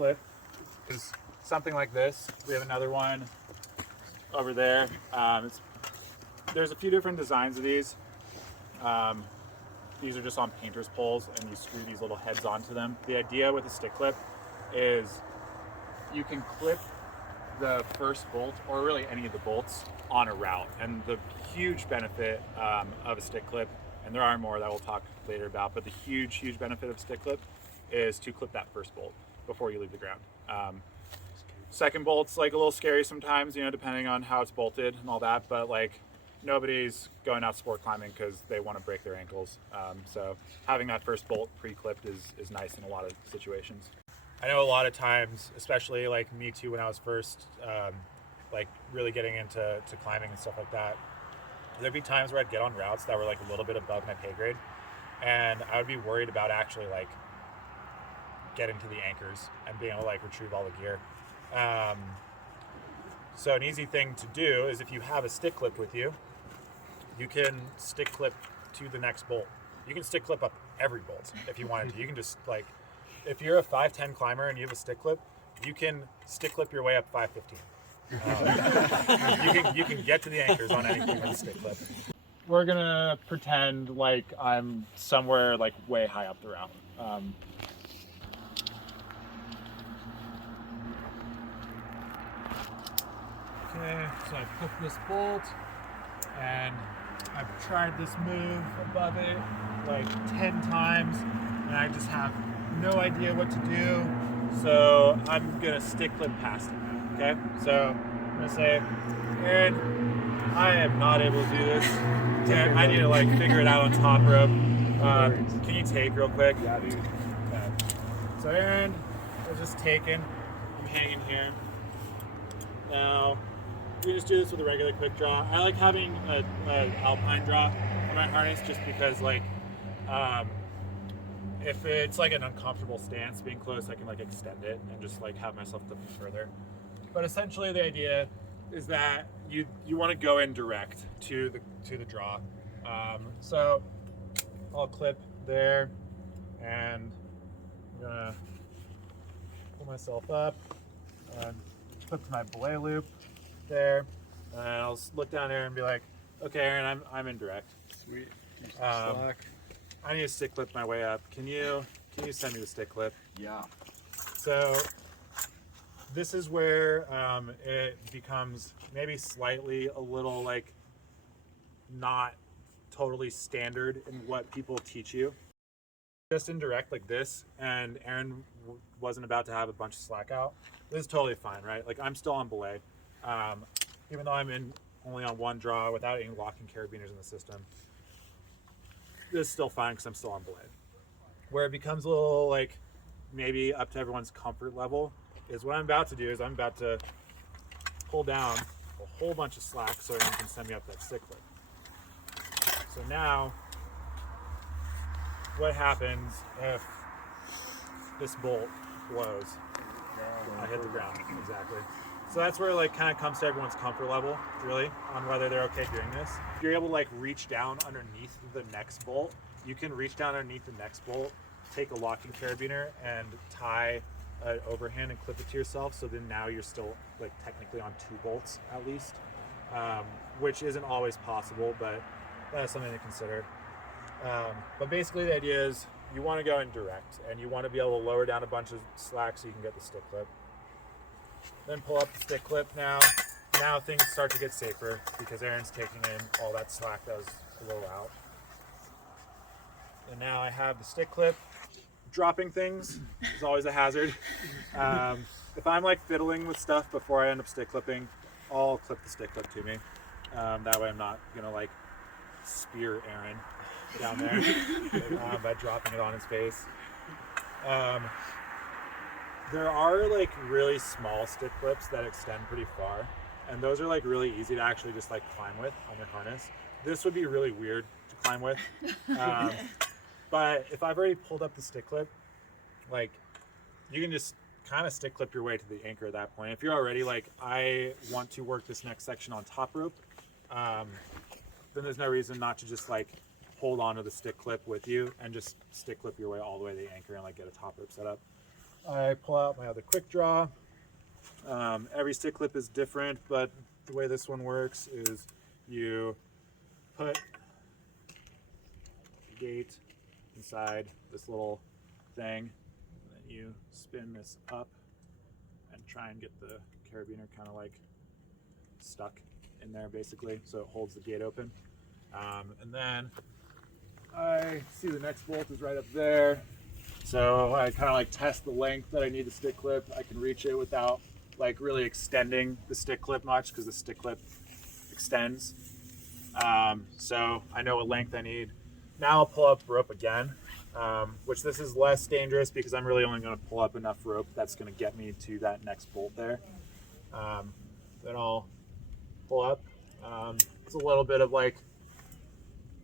clip is something like this. We have another one over there. There's a few different designs of these. These are just on painter's poles, and you screw these little heads onto them. The idea with a stick clip is you can clip the first bolt, or really any of the bolts, on a route. And the huge benefit of a stick clip, and there are more that we'll talk later about, but the huge benefit of a stick clip is to clip that first bolt before you leave the ground. Second bolt's like a little scary sometimes, you know, depending on how it's bolted and all that, but like nobody's going out sport climbing because they want to break their ankles. So having that first bolt pre-clipped is nice in a lot of situations. I know a lot of times, especially like me too, when I was first like really getting into climbing and stuff like that, there'd be times where I'd get on routes that were like a little bit above my pay grade, and I would be worried about actually like getting to the anchors and being able to like retrieve all the gear. So an easy thing to do is if you have a stick clip with you, you can stick clip to the next bolt. You can stick clip up every bolt if you wanted to. You can just like, if you're a 5'10" climber and you have a stick clip, you can stick clip your way up 5'15". You can get to the anchors on anything with a stick clip. We're gonna pretend like I'm somewhere like way high up the route. Okay, so I put this bolt, and I've tried this move above it like 10 times, and I just have no idea what to do. So I'm gonna stick clip past it. Okay, so I'm gonna say, Aaron, I am not able to do this. I need to like figure it out on top rope. Can you take real quick? Yeah, dude. Okay. So Aaron is just taking. I'm hanging here. Now, we just do this with a regular quick draw. I like having an alpine draw on my harness just because like, if it's like an uncomfortable stance, being close, I can like extend it and just like have myself clip it further. But essentially the idea is that you want to go in direct to the draw. So I'll clip there, and I'm gonna pull myself up and clip to my belay loop there, and I'll look down there and be like, okay, Aaron, I'm in direct. Sweet. Slack. I need to stick clip my way up. Can you send me the stick clip? Yeah. So this is where it becomes maybe slightly a little like not totally standard in what people teach you. Just in direct like this, and Aaron wasn't about to have a bunch of slack out. This is totally fine, right? Like I'm still on belay, even though I'm only on one draw without any locking carabiners in the system. This is still fine because I'm still on belay. Where it becomes a little like maybe up to everyone's comfort level is what I'm about to do is I'm about to pull down a whole bunch of slack so Aaron can send me up that stick clip. So now, what happens if this bolt blows? I hit the ground, exactly. So that's where it like kind of comes to everyone's comfort level, really, on whether they're okay doing this. If you're able to like reach down underneath the next bolt, you can reach down underneath the next bolt, take a locking carabiner and tie an overhand and clip it to yourself. So then now you're still like technically on 2 bolts at least, which isn't always possible, but that's something to consider. But basically the idea is you want to go in direct and you want to be able to lower down a bunch of slack so you can get the stick clip. Then pull up the stick clip now. Now things start to get safer because Aaron's taking in all that slack that was below out. And now I have the stick clip. Dropping things is always a hazard. If I'm like fiddling with stuff before I end up stick clipping, I'll clip the stick clip to me. That way I'm not gonna like spear Aaron down there by dropping it on his face. There are like really small stick clips that extend pretty far, and those are like really easy to actually just like climb with on your harness. This would be really weird to climb with. But if I've already pulled up the stick clip, like you can just kind of stick clip your way to the anchor at that point. If you're already like, I want to work this next section on top rope, then there's no reason not to just like hold on to the stick clip with you and just stick clip your way all the way to the anchor and like get a top rope set up. I pull out my other quick draw. Every stick clip is different, but the way this one works is you put the gate inside this little thing, and then you spin this up and try and get the carabiner kind of like stuck in there basically, so it holds the gate open. And then I see the next bolt is right up there, so I kind of like test the length that I need the stick clip. I can reach it without like really extending the stick clip much, because the stick clip extends. So I know what length I need. Now I'll pull up rope again, which this is less dangerous because I'm really only going to pull up enough rope that's going to get me to that next bolt there. Then I'll pull up. It's a little bit of like,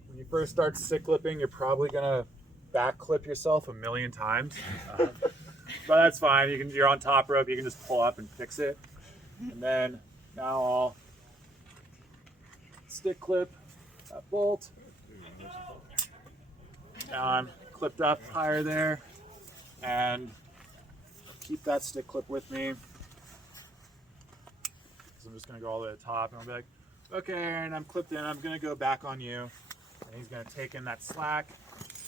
when you first start stick clipping, you're probably going to back clip yourself a million times. But that's fine. You're on top rope, you can just pull up and fix it. And then now I'll stick clip that bolt. Now I'm clipped up higher there, and keep that stick clip with me. So I'm just gonna go all the way to the top, and I'll be like, okay, Aaron, I'm clipped in, I'm gonna go back on you. And he's gonna take in that slack.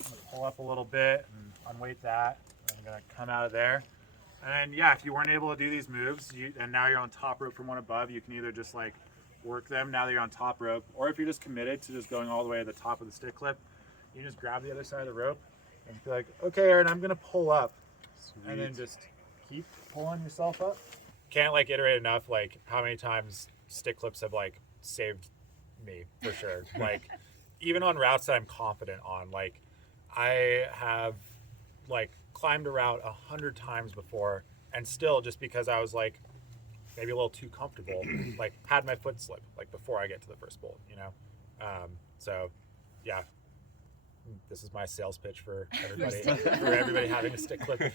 I'm gonna pull up a little bit and unweight that. I'm gonna come out of there. And yeah, if you weren't able to do these moves, and now you're on top rope from one above, you can either just like work them now that you're on top rope, or if you're just committed to just going all the way to the top of the stick clip, you just grab the other side of the rope and be like, okay, Aaron, I'm gonna pull up. Sweet. And then just keep pulling yourself up. Can't like iterate enough like how many times stick clips have like saved me, for sure. Like even on routes that I'm confident on, like I have like climbed a route 100 times before, and still, just because I was like maybe a little too comfortable, like had my foot slip like before I get to the first bolt, you know. So yeah, this is my sales pitch for everybody for everybody having a stick clip.